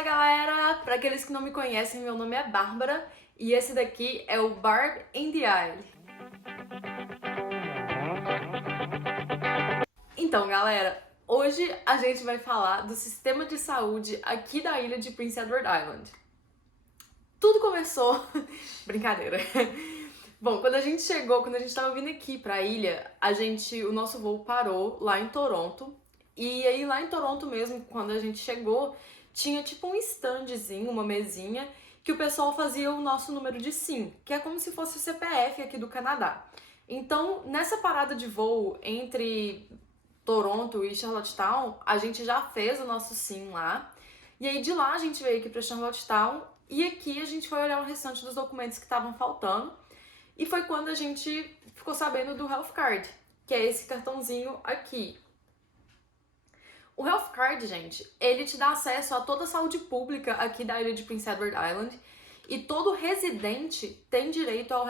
Fala galera! Para aqueles que não me conhecem, meu nome é Bárbara e esse daqui é o Barb in the Isle. Então galera, hoje a gente vai falar do sistema de saúde aqui da ilha de Prince Edward Island. Tudo começou... Brincadeira. Bom, quando a gente tava vindo aqui pra ilha, o nosso voo parou lá em Toronto. E aí lá em Toronto mesmo, quando a gente chegou, tinha tipo um standzinho, uma mesinha, que o pessoal fazia o nosso número de SIM, que é como se fosse o CPF aqui do Canadá. Então, nessa parada de voo entre Toronto e Charlottetown, a gente já fez o nosso SIM lá. E aí de lá a gente veio aqui pra Charlottetown e aqui a gente foi olhar o restante dos documentos que estavam faltando. E foi quando a gente ficou sabendo do Health Card, que é esse cartãozinho aqui. O Health Card, gente, ele te dá acesso a toda a saúde pública aqui da ilha de Prince Edward Island e todo residente tem direito ao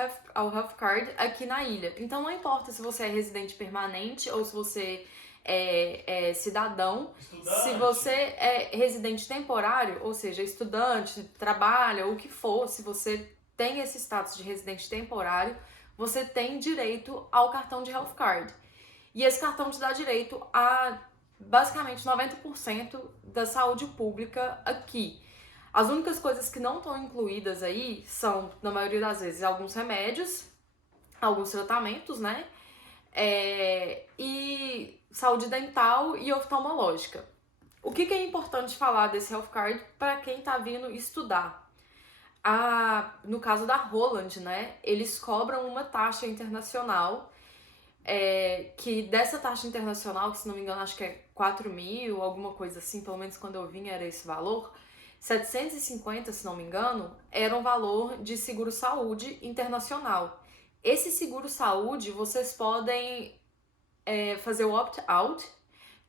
Health Card aqui na ilha. Então não importa se você é residente permanente ou se você é cidadão, se você é residente temporário, ou seja, estudante, trabalha, o que for, se você tem esse status de residente temporário, você tem direito ao cartão de Health Card. E esse cartão te dá direito a basicamente 90% da saúde pública aqui. As únicas coisas que não estão incluídas aí são, na maioria das vezes, alguns remédios, alguns tratamentos, né? E saúde dental e oftalmológica. O que é importante falar desse Health Card para quem tá vindo estudar? No caso da Holland, né, eles cobram uma taxa internacional, que dessa taxa internacional, que se não me engano acho que é 4.000, alguma coisa assim, pelo menos quando eu vim era esse valor, 750, se não me engano, era um valor de seguro-saúde internacional. Esse seguro-saúde, vocês podem fazer o opt-out,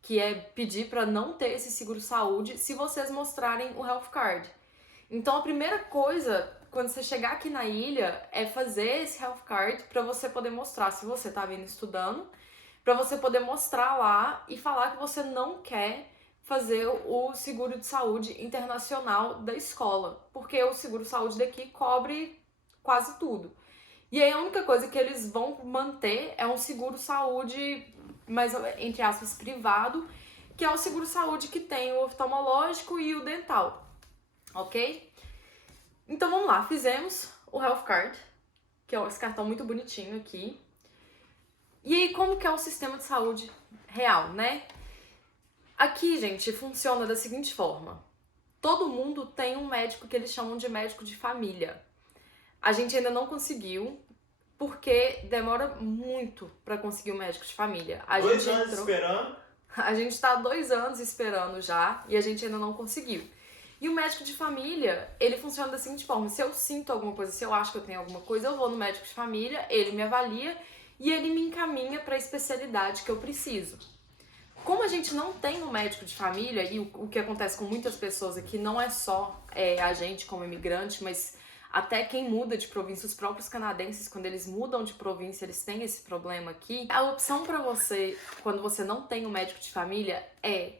que é pedir para não ter esse seguro-saúde se vocês mostrarem o Health Card. Então a primeira coisa, quando você chegar aqui na ilha, é fazer esse Health Card para você poder mostrar se você tá vindo estudando, para você poder mostrar lá e falar que você não quer fazer o seguro de saúde internacional da escola, porque o seguro de saúde daqui cobre quase tudo. E aí a única coisa que eles vão manter é um seguro saúde, mais entre aspas, privado, que é o seguro saúde que tem o oftalmológico e o dental. Ok? Então vamos lá, fizemos o Health Card, que é esse cartão muito bonitinho aqui. E aí, como que é o sistema de saúde real, né? Aqui, gente, funciona da seguinte forma. Todo mundo tem um médico que eles chamam de médico de família. A gente ainda não conseguiu, porque demora muito pra conseguir um médico de família. Dois anos esperando? A gente tá há 2 anos esperando já e a gente ainda não conseguiu. E o médico de família, ele funciona da seguinte forma: se eu sinto alguma coisa, se eu acho que eu tenho alguma coisa, eu vou no médico de família, ele me avalia e ele me encaminha para a especialidade que eu preciso. Como a gente não tem um médico de família, e o que acontece com muitas pessoas aqui não é só a gente como imigrante, mas até quem muda de província, os próprios canadenses, quando eles mudam de província, eles têm esse problema aqui. A opção para você, quando você não tem um médico de família, é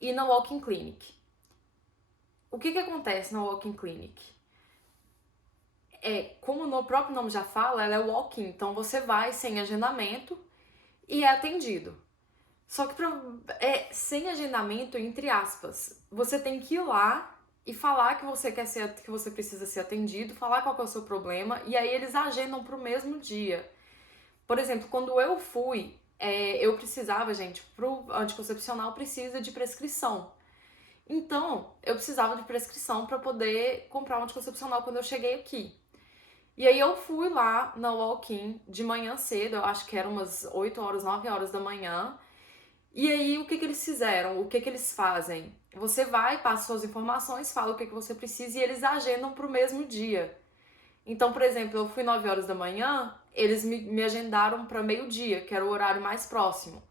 ir na walk-in clinic. O que acontece na walk-in clinic? Como o próprio nome já fala, ela é walk-in, então você vai sem agendamento e é atendido. Só que sem agendamento, entre aspas, você tem que ir lá e falar que você precisa ser atendido, falar qual que é o seu problema, e aí eles agendam para o mesmo dia. Por exemplo, quando eu fui, eu precisava, gente, pro anticoncepcional precisa de prescrição. Então, eu precisava de prescrição para poder comprar um anticoncepcional quando eu cheguei aqui. E aí eu fui lá na walk-in de manhã cedo, eu acho que eram umas 8 horas, 9 horas da manhã. E aí o que eles fizeram? O que eles fazem? Você vai, passa suas informações, fala o que você precisa e eles agendam para o mesmo dia. Então, por exemplo, eu fui 9 horas da manhã, eles me agendaram para meio-dia, que era o horário mais próximo.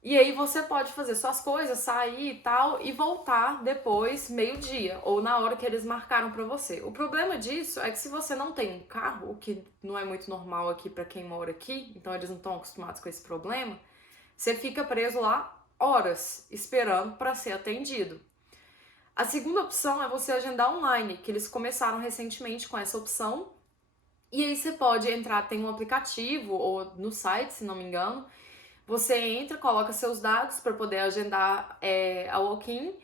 E aí você pode fazer suas coisas, sair e tal, e voltar depois, meio-dia, ou na hora que eles marcaram pra você. O problema disso é que se você não tem um carro, o que não é muito normal aqui pra quem mora aqui, então eles não estão acostumados com esse problema, você fica preso lá horas, esperando pra ser atendido. A segunda opção é você agendar online, que eles começaram recentemente com essa opção. E aí você pode entrar, tem um aplicativo ou no site, se não me engano. Você entra, coloca seus dados para poder agendar a walk-in.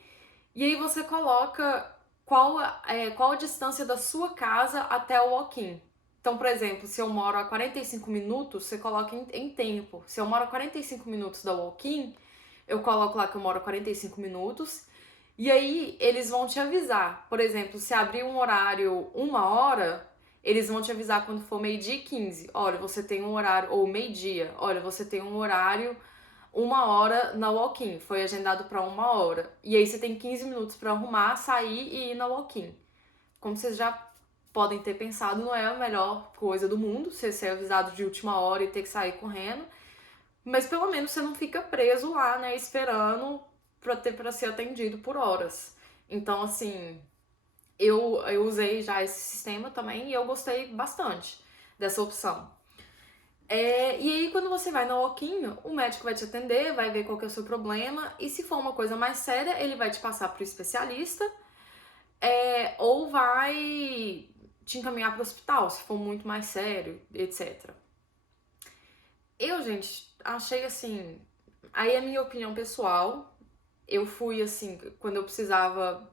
E aí você coloca qual a distância da sua casa até o walk-in. Então, por exemplo, se eu moro a 45 minutos, você coloca em tempo. Se eu moro a 45 minutos da walk-in, eu coloco lá que eu moro a 45 minutos. E aí eles vão te avisar. Por exemplo, se abrir um horário 1 hora, eles vão te avisar quando for 12h15. Olha, você tem um horário, ou meio-dia. Olha, você tem um horário 1 hora na walk-in. Foi agendado para 1 hora. E aí você tem 15 minutos para arrumar, sair e ir na walk-in. Como vocês já podem ter pensado, não é a melhor coisa do mundo você ser avisado de última hora e ter que sair correndo. Mas pelo menos você não fica preso lá, né, esperando para ser atendido por horas. Então, assim, eu usei já esse sistema também e eu gostei bastante dessa opção. E aí, quando você vai no walk-in, o médico vai te atender, vai ver qual que é o seu problema, e se for uma coisa mais séria, ele vai te passar para o especialista, ou vai te encaminhar para o hospital, se for muito mais sério, etc. Eu, gente, achei assim. Aí é minha opinião pessoal. Eu fui assim, quando eu precisava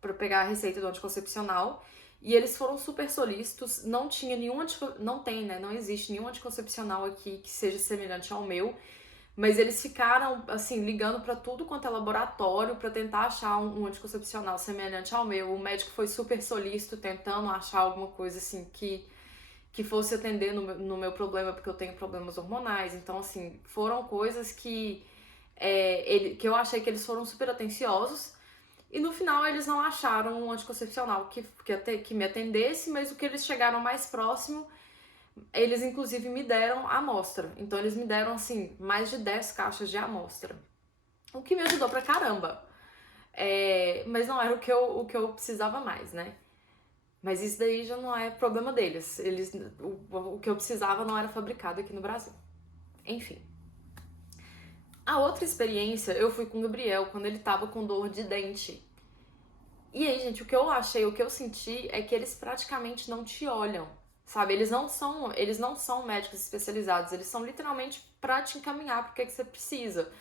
pra pegar a receita do anticoncepcional. E eles foram super solícitos. Não tinha nenhum não tem, né? Não existe nenhum anticoncepcional aqui que seja semelhante ao meu. Mas eles ficaram, assim, ligando pra tudo quanto é laboratório pra tentar achar um anticoncepcional semelhante ao meu. O médico foi super solícito, tentando achar alguma coisa, assim, que fosse atender no meu problema, porque eu tenho problemas hormonais. Então, assim, foram coisas que eu achei que eles foram super atenciosos. E no final eles não acharam um anticoncepcional que me atendesse, mas o que eles chegaram mais próximo, eles inclusive me deram a amostra. Então eles me deram, assim, mais de 10 caixas de amostra. O que me ajudou pra caramba. Mas não era o que eu precisava mais, né? Mas isso daí já não é problema deles. O que eu precisava não era fabricado aqui no Brasil. Enfim. A outra experiência, eu fui com o Gabriel quando ele tava com dor de dente. E aí, gente, o que eu achei, o que eu senti é que eles praticamente não te olham, sabe? Eles não são médicos especializados, eles são literalmente pra te encaminhar pro que você precisa.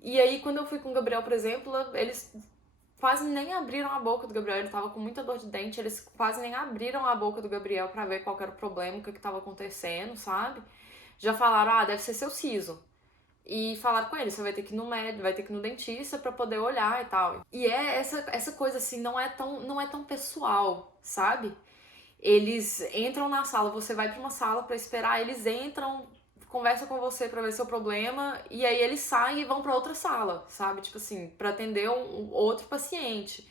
E aí, quando eu fui com o Gabriel, por exemplo, eles quase nem abriram a boca do Gabriel, ele tava com muita dor de dente, eles quase nem abriram a boca do Gabriel pra ver qual era o problema, o que tava acontecendo, sabe? Já falaram, deve ser seu siso. E falaram com ele, você vai ter que ir no médico, vai ter que ir no dentista pra poder olhar e tal. E essa coisa assim, não é tão pessoal, sabe? Eles entram na sala, você vai pra uma sala pra esperar, eles entram, conversam com você pra ver seu problema, e aí eles saem e vão pra outra sala, sabe? Tipo assim, pra atender um outro paciente.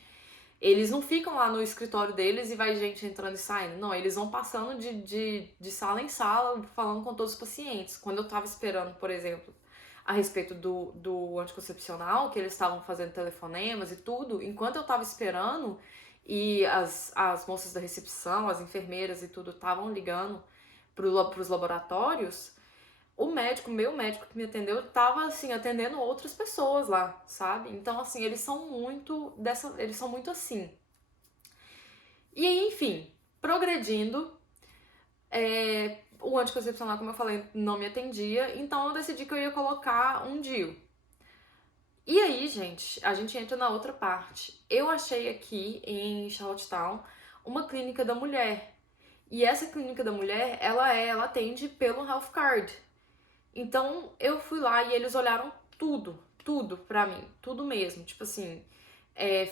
Eles não ficam lá no escritório deles e vai gente entrando e saindo. Não, eles vão passando de sala em sala, falando com todos os pacientes. Quando eu tava esperando, por exemplo, a respeito do anticoncepcional, que eles estavam fazendo telefonemas e tudo, enquanto eu tava esperando, e as moças da recepção, as enfermeiras e tudo, estavam ligando pros laboratórios, meu médico que me atendeu, tava, assim, atendendo outras pessoas lá, sabe? Então, assim, eles são muito assim. E aí, enfim, progredindo, o anticoncepcional, como eu falei, não me atendia, então eu decidi que eu ia colocar um DIU. E aí, gente, a gente entra na outra parte. Eu achei aqui em Charlottetown uma clínica da mulher. E essa clínica da mulher, ela atende pelo Health Card. Então eu fui lá e eles olharam tudo pra mim, tudo mesmo. Tipo assim,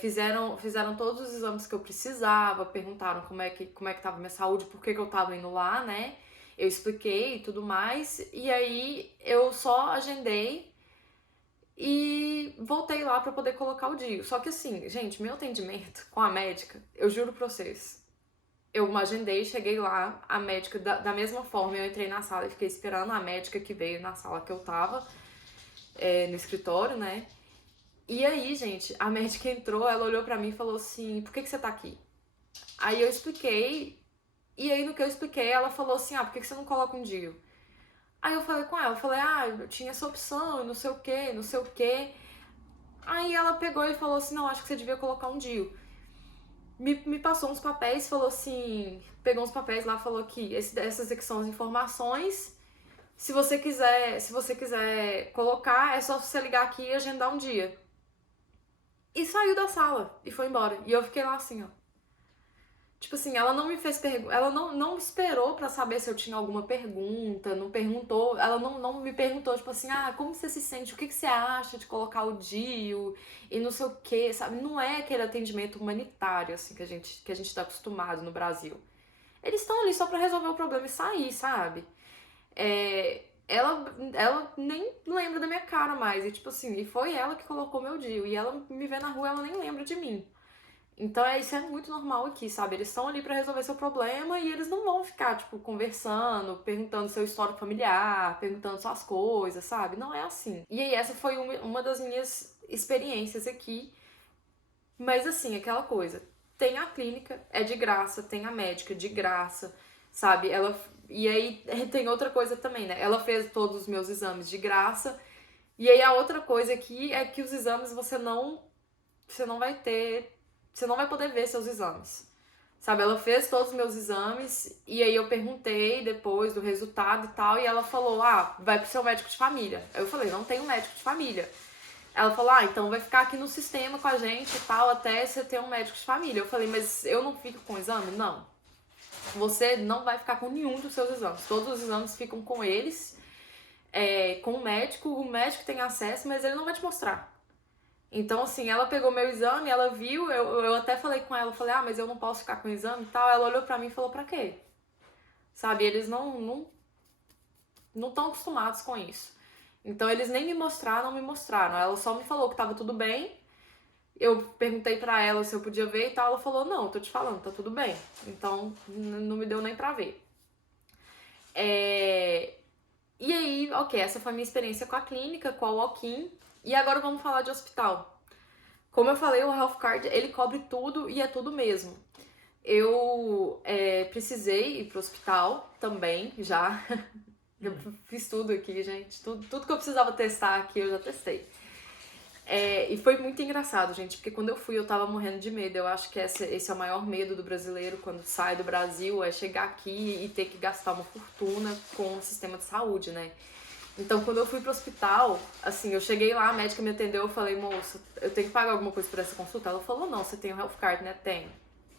fizeram todos os exames que eu precisava, perguntaram como é que tava minha saúde, por que eu tava indo lá, né? Eu expliquei e tudo mais, e aí eu só agendei e voltei lá pra poder colocar o DIU. Só que assim, gente, meu atendimento com a médica, eu juro pra vocês, eu agendei, cheguei lá, a médica, da mesma forma, eu entrei na sala e fiquei esperando a médica que veio na sala que eu tava, no escritório, né? E aí, gente, a médica entrou, ela olhou pra mim e falou assim, por que você tá aqui? Aí eu expliquei, e aí no que eu expliquei, ela falou assim, por que você não coloca um DIU? Aí eu falei com ela, eu falei, eu tinha essa opção, não sei o quê, não sei o quê. Aí ela pegou e falou assim, não, acho que você devia colocar um DIU. Me passou uns papéis, falou assim, pegou uns papéis lá, falou que essas aqui são as informações. Se você quiser colocar, é só você ligar aqui e agendar um dia. E saiu da sala e foi embora. E eu fiquei lá assim, ó. Tipo assim, ela não me fez pergunta, ela não esperou pra saber se eu tinha alguma pergunta, não perguntou, ela não me perguntou, tipo assim, como você se sente, o que você acha de colocar o DIU e não sei o que, sabe? Não é aquele atendimento humanitário, assim, que a gente tá acostumado no Brasil. Eles estão ali só pra resolver o problema e sair, sabe? Ela nem lembra da minha cara mais, e tipo assim, e foi ela que colocou meu DIU, e ela me vê na rua, ela nem lembra de mim. Então isso é muito normal aqui, sabe? Eles estão ali pra resolver seu problema e eles não vão ficar, tipo, conversando, perguntando seu histórico familiar, perguntando suas coisas, sabe? Não é assim. E aí essa foi uma das minhas experiências aqui. Mas assim, aquela coisa, tem a clínica, é de graça, tem a médica de graça, sabe? E aí tem outra coisa também, né? Ela fez todos os meus exames de graça. E aí a outra coisa aqui é que os exames você não vai ter, você não vai poder ver seus exames. Sabe, ela fez todos os meus exames e aí eu perguntei depois do resultado e tal, e ela falou: vai pro seu médico de família. Aí eu falei: não tenho médico de família. Ela falou: então vai ficar aqui no sistema com a gente e tal, até você ter um médico de família. Eu falei: mas eu não fico com o exame? Não. Você não vai ficar com nenhum dos seus exames. Todos os exames ficam com eles, com o médico tem acesso, mas ele não vai te mostrar. Então, assim, ela pegou meu exame, ela viu, eu até falei com ela, falei: mas eu não posso ficar com o exame e tal. Ela olhou pra mim e falou: pra quê? Sabe, eles não estão acostumados com isso. Então, eles nem me mostraram. Ela só me falou que tava tudo bem. Eu perguntei pra ela se eu podia ver e tal. Ela falou: não, tô te falando, tá tudo bem. Então, não me deu nem pra ver. E aí, ok, essa foi a minha experiência com a clínica, com a walk-in. E agora vamos falar de hospital. Como eu falei, o Health Card, ele cobre tudo e é tudo mesmo. Eu precisei ir pro hospital também, já. Eu fiz tudo aqui, gente. Tudo que eu precisava testar aqui, eu já testei. E foi muito engraçado, gente, porque quando eu fui eu tava morrendo de medo. Eu acho que esse é o maior medo do brasileiro quando sai do Brasil, é chegar aqui e ter que gastar uma fortuna com o sistema de saúde, né? Então, quando eu fui pro hospital, assim, eu cheguei lá, a médica me atendeu, eu falei: moça, eu tenho que pagar alguma coisa por essa consulta? Ela falou: não, você tem o Health Card, né? Tem.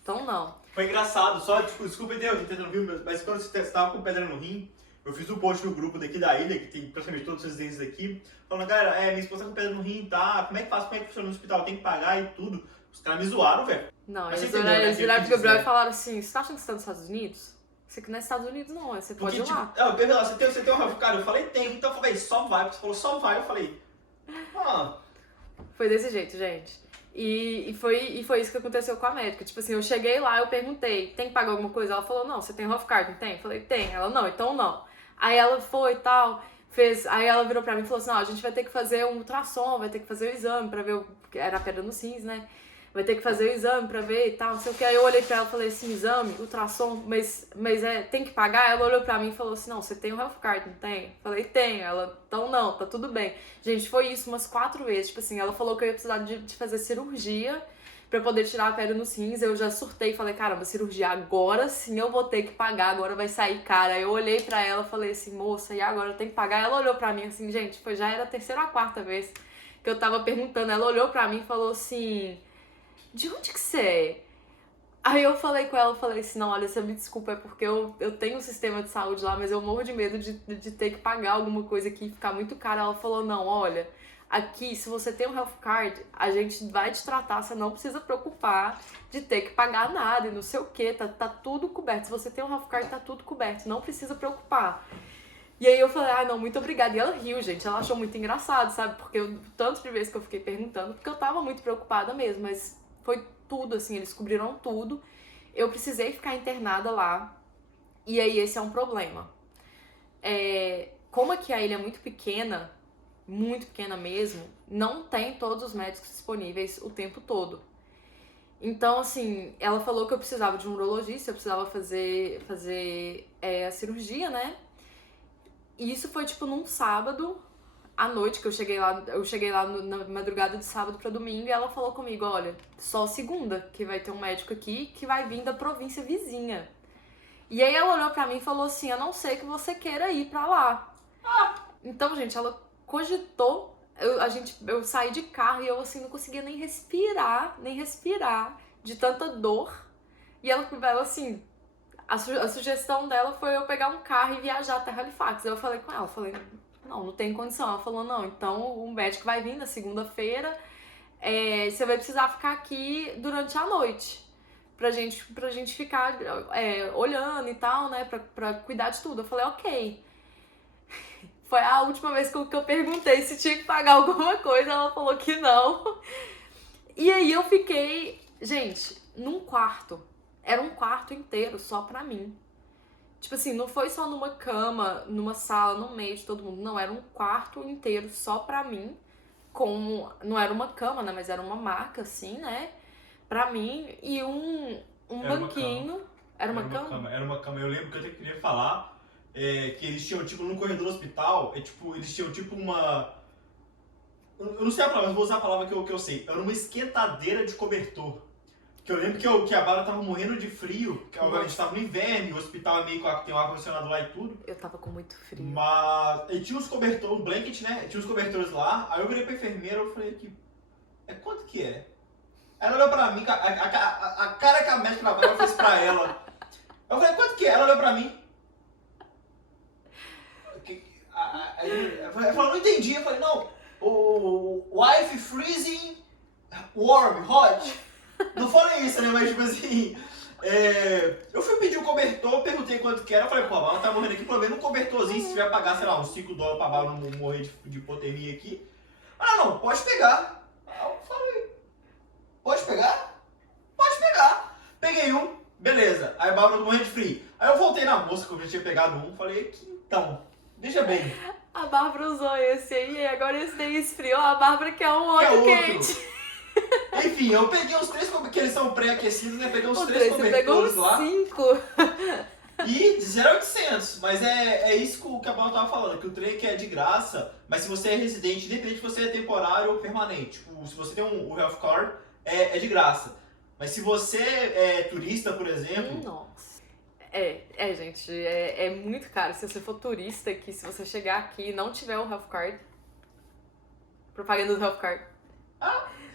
Então, não. Foi engraçado, só, desculpa não viu, mas quando você estava com pedra no rim, eu fiz um post no grupo daqui da ilha, que tem praticamente todos os residentes daqui, falando: galera, minha esposa tá com pedra no rim, tá? Como é que faz? Como é que funciona no hospital? Tem que pagar e tudo. Os caras me zoaram, velho. Não, eles viraram pro Gabriel e falaram assim: você tá achando que você tá nos Estados Unidos? Isso aqui não é Estados Unidos, não, você pode ir lá. Eu perguntei lá: você tem um Health Card? Eu falei: tem. Então eu falei: só vai, porque você falou só vai. Eu falei: Foi desse jeito, gente. E foi isso que aconteceu com a médica. Tipo assim, eu cheguei lá, eu perguntei: tem que pagar alguma coisa? Ela falou: não, você tem Health Card, não tem? Eu falei: tem. Ela: não, então não. Aí ela foi e tal, aí ela virou pra mim e falou assim: a gente vai ter que fazer um ultrassom, vai ter que fazer o exame pra ver porque era pedra nos rins, né? Vai ter que fazer o exame pra ver e tal, não sei o que. Aí eu olhei pra ela e falei assim: exame, ultrassom, mas tem que pagar? Ela olhou pra mim e falou assim: não, você tem o Health Card, não tem? Eu falei: tenho. Ela: então não, tá tudo bem. Gente, foi isso umas 4 vezes. Tipo assim, ela falou que eu ia precisar de fazer cirurgia pra poder tirar a pedra nos rins. Eu já surtei e falei: caramba, cirurgia agora sim eu vou ter que pagar, agora vai sair cara. Aí eu olhei pra ela e falei assim: moça, e agora eu tenho que pagar? Ela olhou pra mim assim, gente, já era a 3ª ou a 4ª vez que eu tava perguntando. Ela olhou pra mim e falou assim: de onde que você é? Aí eu falei com ela, falei assim: não, olha, você me desculpa, é porque eu tenho um sistema de saúde lá, mas eu morro de medo de ter que pagar alguma coisa aqui e ficar muito caro. Ela falou: não, olha, aqui, se você tem um Health Card, a gente vai te tratar, você não precisa preocupar de ter que pagar nada e não sei o que, tá tudo coberto. Se você tem um Health Card, tá tudo coberto, não precisa preocupar. E aí eu falei: não, muito obrigada. E ela riu, gente, ela achou muito engraçado, sabe? Porque tanto de vezes que eu fiquei perguntando, porque eu tava muito preocupada mesmo, mas foi tudo, assim, eles cobriram tudo. Eu precisei ficar internada lá. E aí esse é um problema. Como aqui a ilha é muito pequena mesmo, não tem todos os médicos disponíveis o tempo todo. Então, assim, ela falou que eu precisava de um urologista, eu precisava fazer a cirurgia, né? E isso foi, tipo, num sábado. à noite que eu cheguei lá na madrugada de sábado pra domingo e ela falou comigo, olha, só segunda que vai ter um médico aqui que vai vir da província vizinha. E aí ela olhou pra mim e falou assim, a não ser que você queira ir pra lá. Então, gente, ela cogitou, eu saí de carro e eu assim não conseguia nem respirar de tanta dor. E ela assim, a sugestão dela foi eu pegar um carro e viajar até Halifax. Eu falei com ela, não tem condição. Ela falou, não, então o médico vai vir na segunda-feira, você vai precisar ficar aqui durante a noite. Pra gente ficar olhando e tal, né, pra cuidar de tudo. Eu falei, ok. Foi a última vez que eu perguntei se tinha que pagar alguma coisa, ela falou que não. E aí eu fiquei, gente, num quarto. Era um quarto inteiro só pra mim. Tipo assim, não foi só numa cama, numa sala, no meio de todo mundo. Não, era um quarto inteiro só pra mim. Não era uma cama, né? Mas era uma maca, assim, né? Pra mim. E um banquinho. Era uma cama? Era uma cama. Eu lembro que eu até queria falar que eles tinham, tipo, no corredor do hospital, eles tinham, tipo, uma... Eu não sei a palavra, mas vou usar a palavra que eu sei. Era uma esquentadeira de cobertor. Que eu lembro que a Bárbara tava morrendo de frio, que obviamente tava no inverno, e o hospital é meio que tem um ar-condicionado lá e tudo. Eu tava com muito frio. Mas e tinha uns cobertores, um blanket, né? Tinha uns cobertores lá, aí eu virei pra enfermeira e falei que. Quanto que é? Ela olhou pra mim, a cara que a médica da Bárbara fez pra ela. Eu falei, quanto que é? Ela olhou pra mim. Ela falou, não entendi. Eu falei, não, o wife freezing, warm, hot. Não falei isso, né? Mas tipo assim. Eu fui pedir um cobertor, perguntei quanto que era. Eu falei, pô, a Bala tá morrendo aqui, pelo menos um cobertorzinho. Se tiver pagar, sei lá, uns $5 pra Bala não morrer de hipotermia aqui. Não, pode pegar. Aí eu falei, pode pegar? Pode pegar. Peguei um, beleza. Aí a Bárbara morrendo de frio. Aí eu voltei na moça que eu já tinha pegado um. Falei, que então, deixa bem. A Bárbara usou esse aí e agora esse daí esfriou. A Bárbara quer um outro quente. Enfim, eu peguei uns 3 que eles são pré-aquecidos, né? Peguei uns 3 cobertores lá. Você pegou 5. E de 0 a 800. Mas é isso que a Paula tava falando, que o trem que é de graça, mas se você é residente, independente se você é temporário ou permanente. Tipo, se você tem o Health Card, é de graça. Mas se você é turista, por exemplo... Nossa. Gente, é muito caro. Se você for turista aqui, se você chegar aqui e não tiver o Health Card... Propaganda do Health Card.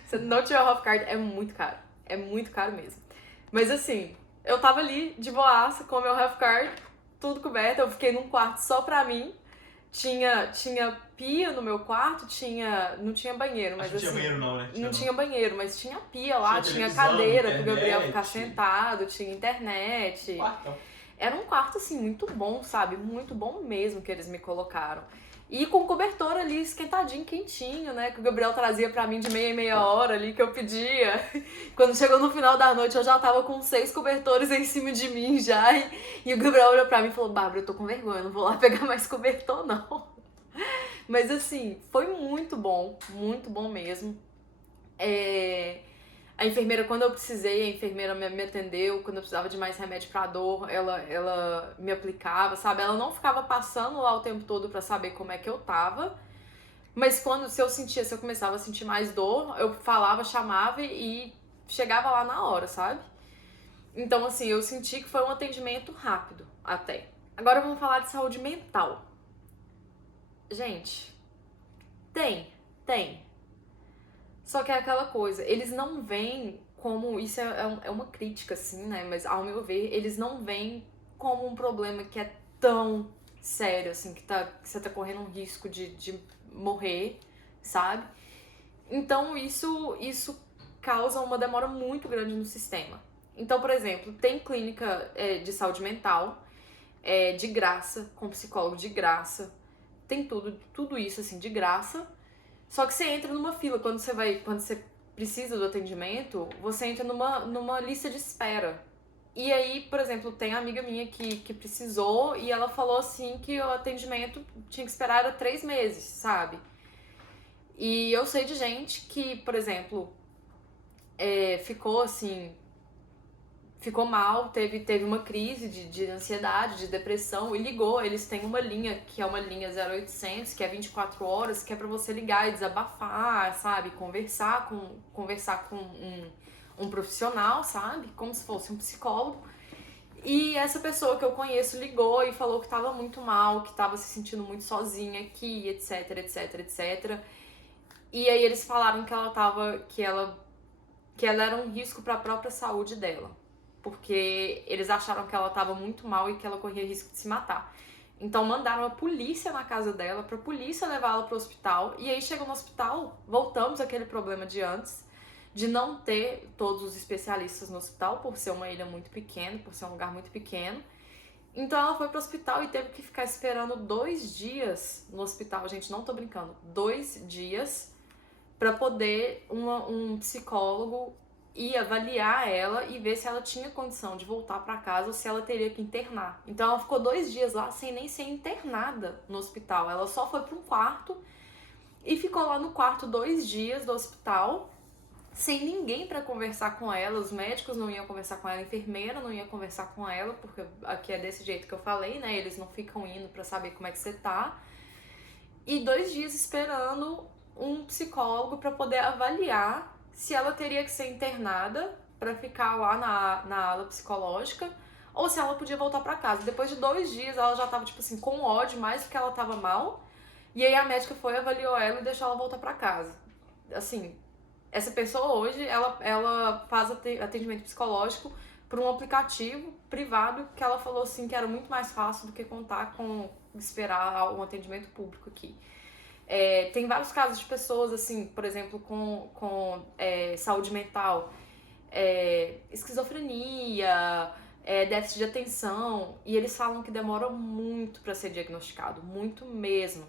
Se não tiver o Health Card, é muito caro. É muito caro mesmo. Mas assim, eu tava ali de boaça com o meu Health Card, tudo coberto. Eu fiquei num quarto só pra mim. Tinha pia no meu quarto, não tinha banheiro, mas não tinha banheiro não, né? Não tinha banheiro, mas tinha pia lá, tinha cadeira pro Gabriel ficar sentado, tinha internet. Quartão. Era um quarto, assim, muito bom, sabe? Muito bom mesmo que eles me colocaram. E com cobertor ali, esquentadinho, quentinho, né? Que o Gabriel trazia pra mim de meia em meia hora ali, que eu pedia. Quando chegou no final da noite, eu já tava com 6 cobertores em cima de mim já. E o Gabriel olhou pra mim e falou, Bárbara, eu tô com vergonha, não vou lá pegar mais cobertor, não. Mas assim, foi muito bom mesmo. A enfermeira, quando eu precisei, a enfermeira me atendeu. Quando eu precisava de mais remédio pra dor, ela me aplicava, sabe? Ela não ficava passando lá o tempo todo pra saber como é que eu tava. Mas se eu começava a sentir mais dor, eu falava, chamava e chegava lá na hora, sabe? Então, assim, eu senti que foi um atendimento rápido, até. Agora vamos falar de saúde mental. Gente, tem. Só que é aquela coisa, eles não veem como... Isso é uma crítica, assim, né? Mas, ao meu ver, eles não veem como um problema que é tão sério, assim, que você tá correndo um risco de morrer, sabe? Então, isso causa uma demora muito grande no sistema. Então, por exemplo, tem clínica de saúde mental de graça, com psicólogo de graça. Tem tudo isso, assim, de graça. Só que você entra numa fila, quando você precisa do atendimento, você entra numa lista de espera. E aí, por exemplo, tem amiga minha que precisou e ela falou assim que o atendimento tinha que esperar 3 meses, sabe? E eu sei de gente que, por exemplo, ficou assim, ficou mal, teve uma crise de ansiedade, de depressão e ligou. Eles têm uma linha, que é uma linha 0800, que é 24 horas, que é pra você ligar e desabafar, sabe? Conversar com um profissional, sabe? Como se fosse um psicólogo. E essa pessoa que eu conheço ligou e falou que tava muito mal, que tava se sentindo muito sozinha aqui, etc, etc, etc. E aí eles falaram que ela era um risco para a própria saúde dela, porque eles acharam que ela estava muito mal e que ela corria risco de se matar. Então mandaram a polícia na casa dela, pra polícia levar ela pro hospital, e aí chega no hospital, voltamos àquele problema de antes, de não ter todos os especialistas no hospital, por ser uma ilha muito pequena, por ser um lugar muito pequeno. Então ela foi pro hospital e teve que ficar esperando 2 dias no hospital, gente, não tô brincando, 2 dias para poder um psicólogo ir avaliar ela e ver se ela tinha condição de voltar para casa ou se ela teria que internar. Então ela ficou 2 dias lá sem nem ser internada no hospital. Ela só foi para um quarto e ficou lá no quarto 2 dias do hospital, sem ninguém para conversar com ela. Os médicos não iam conversar com ela, a enfermeira não ia conversar com ela, porque aqui é desse jeito que eu falei, né? Eles não ficam indo para saber como é que você tá. E 2 dias esperando um psicólogo para poder avaliar se ela teria que ser internada para ficar lá na ala psicológica ou se ela podia voltar para casa. Depois de 2 dias ela já tava, tipo assim, com ódio, mais porque ela tava mal. E aí a médica foi, avaliou ela e deixou ela voltar para casa. Assim, essa pessoa hoje, ela faz atendimento psicológico por um aplicativo privado que ela falou assim que era muito mais fácil do que contar com esperar um atendimento público aqui. Tem vários casos de pessoas, assim, por exemplo, com saúde mental, esquizofrenia, déficit de atenção, e eles falam que demora muito para ser diagnosticado, muito mesmo.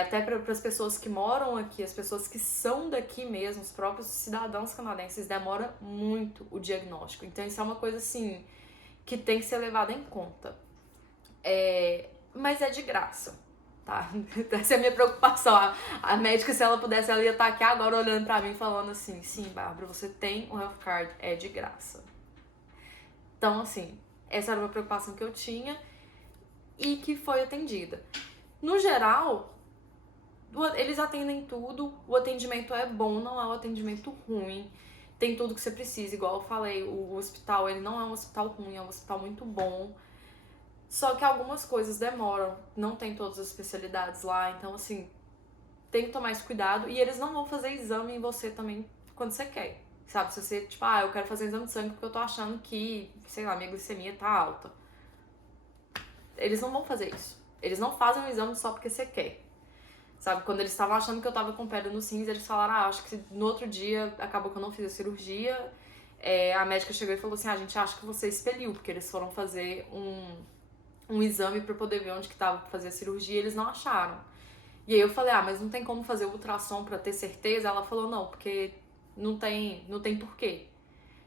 Até para as pessoas que moram aqui, as pessoas que são daqui mesmo, os próprios cidadãos canadenses, demora muito o diagnóstico. Então isso é uma coisa, assim, que tem que ser levada em conta. Mas é de graça. Tá? Essa é a minha preocupação. A médica, se ela pudesse, ela ia estar aqui agora olhando pra mim falando assim: sim, Bárbara, você tem um health card, é de graça. Então, assim, essa era uma preocupação que eu tinha e que foi atendida. No geral, eles atendem tudo, o atendimento é bom, não é um atendimento ruim, tem tudo que você precisa, igual eu falei, o hospital, ele não é um hospital ruim, é um hospital muito bom. Só que algumas coisas demoram, não tem todas as especialidades lá, então assim, tem que tomar esse cuidado. E eles não vão fazer exame em você também quando você quer, sabe? Se você, tipo, eu quero fazer exame de sangue porque eu tô achando que, sei lá, minha glicemia tá alta. Eles não vão fazer isso. Eles não fazem o exame só porque você quer, sabe? Quando eles estavam achando que eu tava com pedra nos rins, eles falaram, acho que no outro dia acabou que eu não fiz a cirurgia. A médica chegou e falou assim, a gente acha que você expeliu, porque eles foram fazer um exame pra poder ver onde que tava pra fazer a cirurgia e eles não acharam. E aí eu falei, mas não tem como fazer o ultrassom pra ter certeza? Ela falou, não, porque não tem porquê.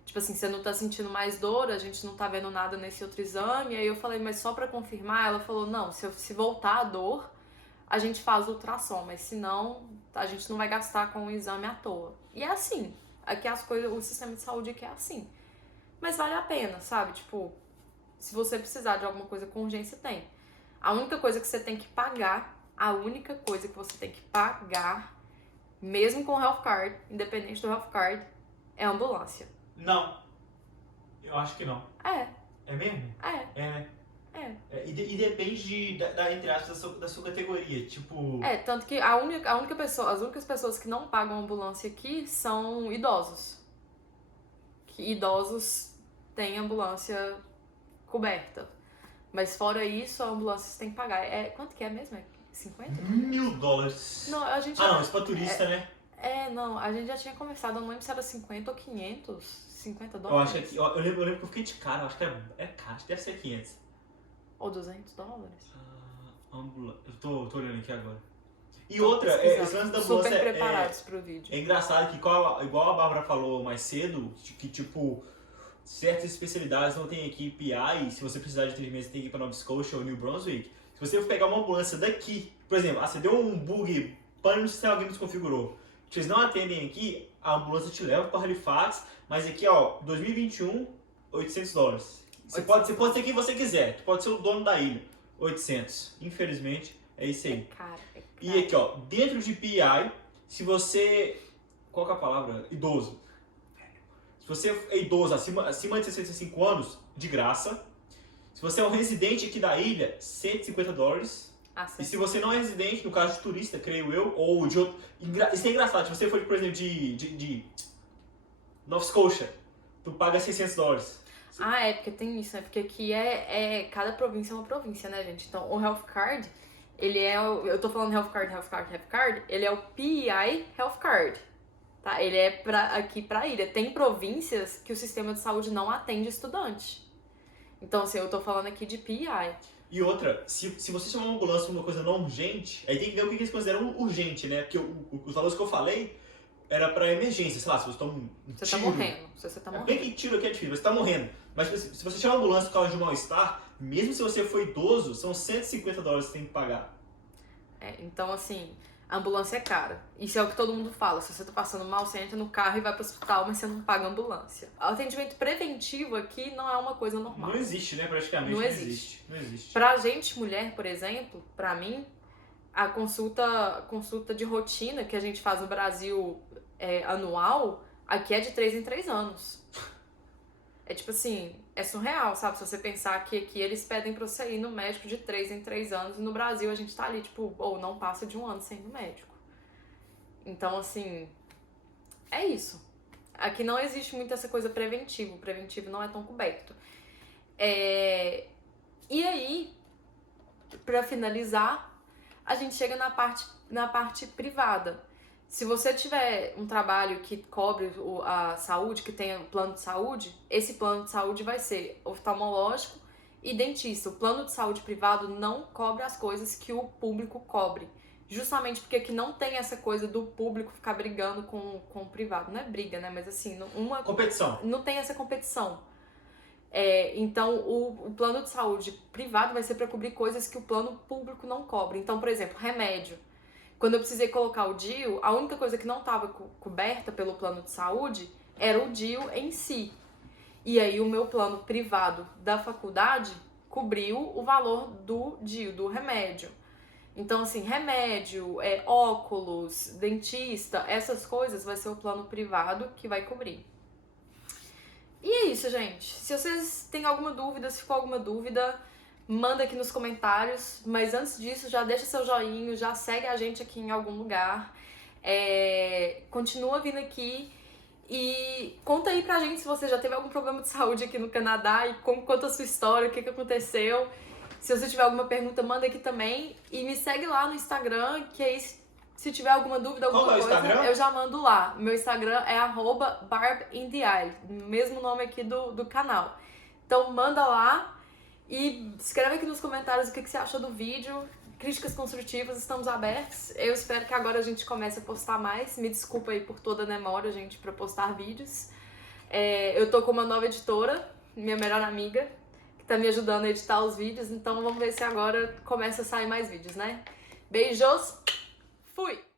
Tipo assim, você não tá sentindo mais dor, a gente não tá vendo nada nesse outro exame. E aí eu falei, mas só pra confirmar? Ela falou, não, se voltar a dor, a gente faz o ultrassom, mas se não, a gente não vai gastar com o exame à toa. E é assim, aqui as coisas, o sistema de saúde aqui é assim. Mas vale a pena, sabe? Tipo, se você precisar de alguma coisa com urgência, tem. A única coisa que você tem que pagar, mesmo com o health card, independente do health card, é a ambulância. Não. Eu acho que não. É mesmo? É. E depende entre aspas, da sua categoria, tipo... Tanto que as únicas pessoas que não pagam ambulância aqui são idosos. Que idosos têm ambulância coberta. Mas fora isso, a ambulância você tem que pagar. Quanto que é mesmo? É 50? $1.000. Não, a gente... não, isso pra turista, né? Não, a gente já tinha conversado, eu não lembro se era 50 ou 500, 50 Eu dólares. acho que, eu lembro que eu fiquei de cara, eu acho que é caro, deve ser 500. Ou 200 dólares. Eu tô olhando aqui agora. E outra, esse lance da ambulância super preparados pro vídeo. É engraçado que, igual a Bárbara falou mais cedo, que tipo, certas especialidades não tem aqui PI, e se você precisar de atendimento você tem que ir pra Nova Scotia ou New Brunswick. Se você for pegar uma ambulância daqui, por exemplo, você deu um bug, pane no sistema, alguém desconfigurou. Vocês não atendem aqui, a ambulância te leva para Halifax, mas aqui, 2021, $800. Você pode ser quem você quiser. Tu pode ser o dono da ilha. 800. Infelizmente, é isso aí. É caro. E aqui, ó, dentro de PEI, se você... Qual que é a palavra? Idoso. Se você é idoso acima de 65 anos, de graça. Se você é um residente aqui da ilha, $150. E se você não é residente, no caso de turista, creio eu, ou de outro... Isso é engraçado, se você for, por exemplo, de Nova Scotia, tu paga $600. Ah, é, porque tem isso, né? Porque aqui cada província é uma província, né, gente? Então, o Health Card, ele é eu tô falando Health Card, ele é o PEI Health Card, tá? Ele é aqui pra ilha. Tem províncias que o sistema de saúde não atende estudante. Então, assim, eu tô falando aqui de PEI. E outra, se você chamar uma ambulância por uma coisa não urgente, aí tem que ver o que eles consideram urgente, né? Porque os valores que eu falei era pra emergência, sei lá, se você toma um Você tiro. tá morrendo. Se você tá morrendo. Bem que tiro aqui é difícil, você tá morrendo. Mas se você chama uma ambulância por causa de um mal-estar, mesmo se você for idoso, são $150 que você tem que pagar. Então, assim, a ambulância é cara. Isso é o que todo mundo fala. Se você tá passando mal, você entra no carro e vai pro hospital, mas você não paga a ambulância. O atendimento preventivo aqui não é uma coisa normal. Não existe, né? Praticamente Não não existe. existe. Pra gente, mulher, por exemplo, pra mim, a consulta de rotina que a gente faz no Brasil anual, aqui é de 3 em 3 anos. É tipo assim, é surreal, sabe? Se você pensar que aqui eles pedem pra você ir no médico de 3 em 3 anos, e no Brasil a gente tá ali, tipo, ou não passa de um ano sem ir no médico. Então, assim, é isso. Aqui não existe muito essa coisa preventiva, o preventivo não é tão coberto. E aí, pra finalizar, a gente chega na parte privada. Se você tiver um trabalho que cobre a saúde, que tenha um plano de saúde, esse plano de saúde vai ser oftalmológico e dentista. O plano de saúde privado não cobre as coisas que o público cobre. Justamente porque aqui não tem essa coisa do público ficar brigando com o privado. Não é briga, né? Mas assim, Competição. Não tem essa competição. Então, o plano de saúde privado vai ser para cobrir coisas que o plano público não cobre. Então, por exemplo, remédio. Quando eu precisei colocar o DIU, a única coisa que não estava coberta pelo plano de saúde era o DIU em si. E aí o meu plano privado da faculdade cobriu o valor do DIU, do remédio. Então, assim, remédio, óculos, dentista, essas coisas vai ser o plano privado que vai cobrir. E é isso, gente. Se vocês têm alguma dúvida, se ficou alguma dúvida, manda aqui nos comentários, mas antes disso já deixa seu joinha, já segue a gente aqui em algum lugar, continua vindo aqui e conta aí pra gente se você já teve algum problema de saúde aqui no Canadá e conta a sua história, o que aconteceu. Se você tiver alguma pergunta, manda aqui também e me segue lá no Instagram, que aí se tiver alguma dúvida, alguma coisa, eu já mando lá. Meu Instagram é @barbintheeye, mesmo nome aqui do canal. Então manda lá. E escreve aqui nos comentários o que você achou do vídeo. Críticas construtivas, estamos abertos. Eu espero que agora a gente comece a postar mais. Me desculpa aí por toda a demora, gente, pra postar vídeos. Eu tô com uma nova editora, minha melhor amiga, que tá me ajudando a editar os vídeos. Então vamos ver se agora começa a sair mais vídeos, né? Beijos! Fui!